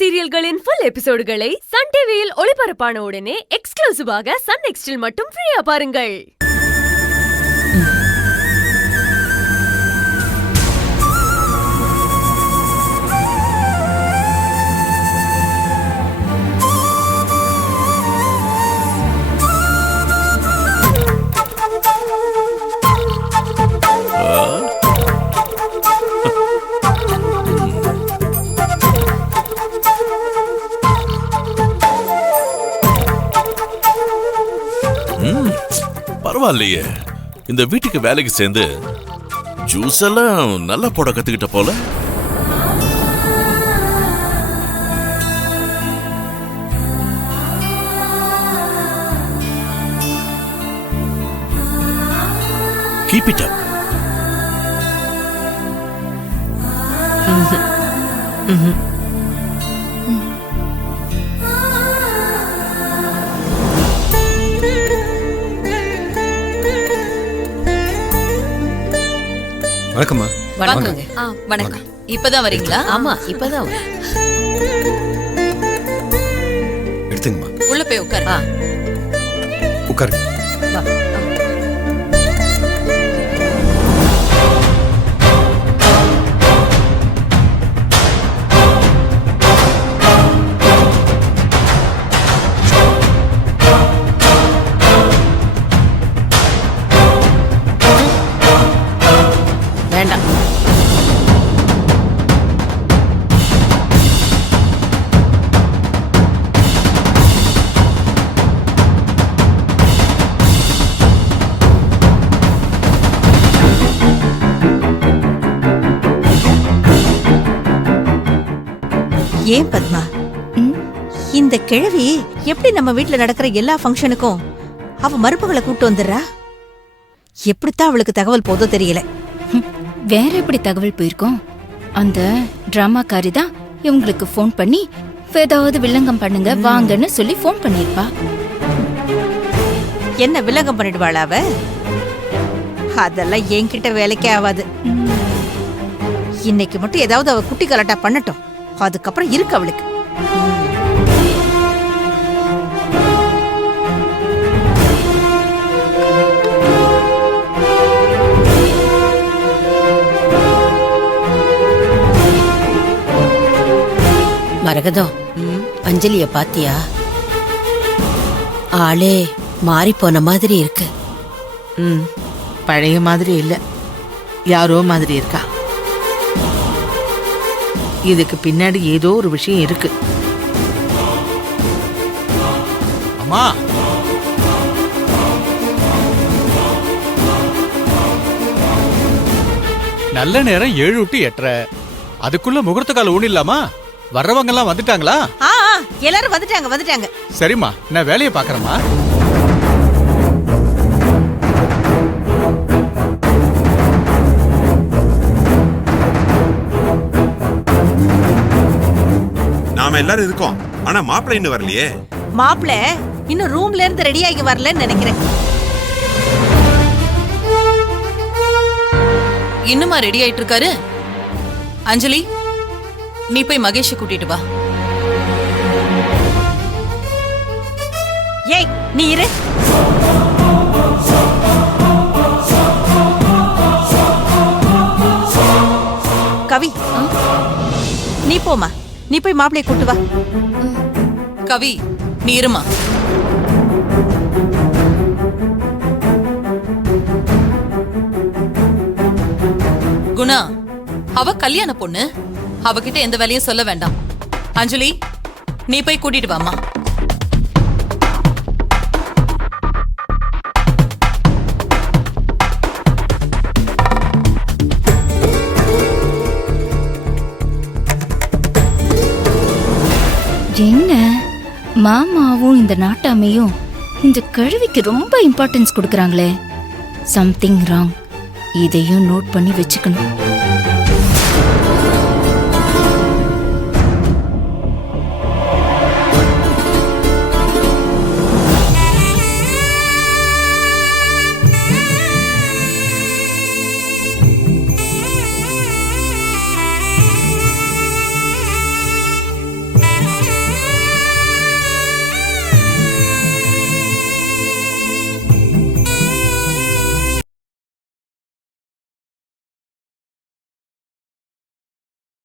சீரியல்களின் full எபிசோடுகளை Sun டிவியில் ஒளிபரப்பான உடனே எக்ஸ்க்ளூசிவாக சன் நெக்ஸ்டில் மட்டும் ஃப்ரீயா பாருங்கள். பரவாயில்லையே, இந்த வீட்டுக்கு வேலைக்கு சேர்ந்து ஜூஸ் எல்லாம் நல்லா போட கத்துக்கிட்ட போல. Keep it up. வணக்கம்மா. வணக்கங்க. வணக்கம். இப்பதான் வரீங்களா? ஆமா, இப்பதான். எடுத்துங்கம்மா. உள்ள போய் உட்காரு. உட்காரு. வேண்டாம். ஏன் பத்மா, இந்த கிழவி எப்படி நம்ம வீட்டுல நடக்கிற எல்லா ஃபங்க்ஷனுக்கும் அவ மருமகளை கூட்டு வந்துடுறா? எப்படித்தான் அவளுக்கு தகவல் போதோ தெரியல. வேற எப்படி தகவல் போயிருக்கோம்? அந்த டிராமாக்காரி தான் இவங்களுக்கு ஃபோன் பண்ணி ஏதாவது வில்லங்கம் பண்ணுங்க வாங்கன்னு சொல்லி ஃபோன் பண்ணிருப்பா. என்ன வில்லங்கம் பண்ணிடுவாளா அவ? அதெல்லாம் என்கிட்ட வேலைக்கே ஆகாது. இன்னைக்கு மட்டும் ஏதாவது அவ குட்டி கலாட்டா பண்ணட்டும், அதுக்கப்புறம் இருக்கு அவளுக்கு. மரகதம், அஞ்சலிய பாத்தியா? ஆளே மாறி போன மாதிரி இருக்கு. பழைய மாதிரி இல்ல, யாரோ மாதிரி இருக்கா. இதுக்கு பின்னாடி ஏதோ ஒரு விஷயம் இருக்கு. அம்மா, நல்ல நேரம் 7 to 8:30. அதுக்குள்ள முகூர்த்த கால ஊனிடலாமா? வர்றவங்க எல்லாம் வந்துட்டாங்களா? எல்லாரும் வந்துட்டாங்க. சரிம்மா, நான் வேலையை பாக்குறேம்மா. நாம எல்லாரும் இருக்கோம், ஆனா மாப்பிள்ளை இன்னும் வரலையே. மாப்பிள்ள இன்னும் ரூம்ல இருந்து ரெடி ஆகி வரலன்னு நினைக்கிறேன். இன்னுமா ரெடி ஆயிட்டு இருக்காரு? அஞ்சலி, நீ போய் மகேஷை கூட்டிட்டு வா. ஏய், நீ இரு. கவி, நீ போமா. நீ போய் மாப்பிள்ளைய கூட்டு வா. கவி, நீ இருமா. குணா, அவ கல்யாண பொண்ணு, அவகிட்ட எந்த வேலையும் சொல்ல வேண்டாம். அஞ்சலி, நீ போய் கூட்டிட்டு வாமா. என்ன மாமாவும் இந்த நாட்டாமையும் இந்த கழுவிக்கு ரொம்ப இம்பார்ட்டன்ஸ் கொடுக்கறாங்களே. Something wrong. இதையும் நோட் பண்ணி வச்சுக்கணும்.